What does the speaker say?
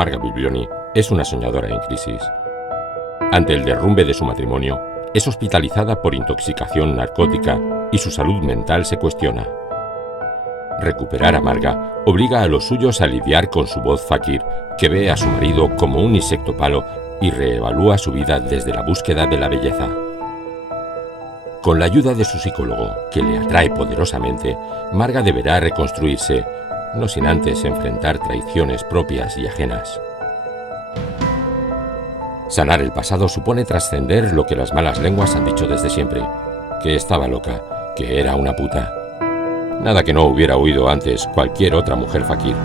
Marga Biblioni es una soñadora en crisis. Ante el derrumbe de su matrimonio, es hospitalizada por intoxicación narcótica y su salud mental se cuestiona. Recuperar a Marga obliga a los suyos a lidiar con su voz fakir, que ve a su marido como un insecto palo y reevalúa su vida desde la búsqueda de la belleza. Con la ayuda de su psicólogo, que le atrae poderosamente, Marga deberá reconstruirse, no sin antes enfrentar traiciones propias y ajenas. Sanar el pasado supone trascender lo que las malas lenguas han dicho desde siempre, que estaba loca, que era una puta. Nada que no hubiera oído antes cualquier otra mujer fakir.